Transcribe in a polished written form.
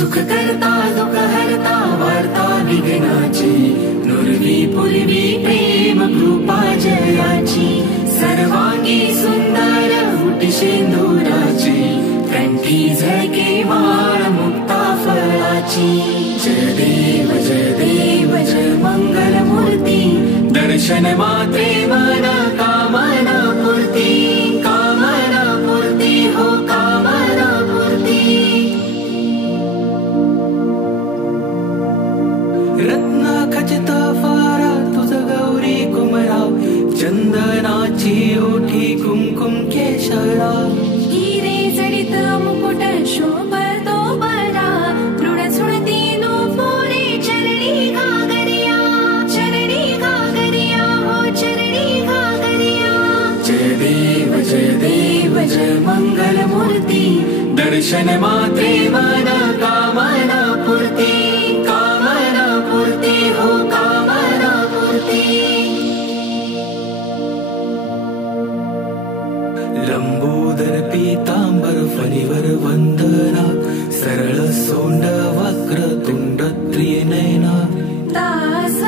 सुख करता दुःख हरता वार्ता विघ्नाची नुरवी पूर्वी प्रेम कृपा जयाची सर्वांगी सुंदर उटी शेंदुराची कंठी झळके माळ मुक्ता फळाची जय देव जय मंगल मूर्ती दर्शन मात्रे मन कामना पूर्ती हो कामना पूर्ती रत्ना खचित फारा तुझ गौरी कुमरा चंदनाची ओठी कुंकुम केशरा हिरे जडित मुकुट शोभतो बरा मृड सुणती नूपुरे चरणी घागरिया हो चरणी घागरिया जय देव जय मंगल मूर्ती दर्शन मात्रे मन कामना पूर्ती हो कामना पूर्ती लंबोदर पीतांबर फणीवर वंदना सरळ सोंड वक्र तुंड त्रिनयना दास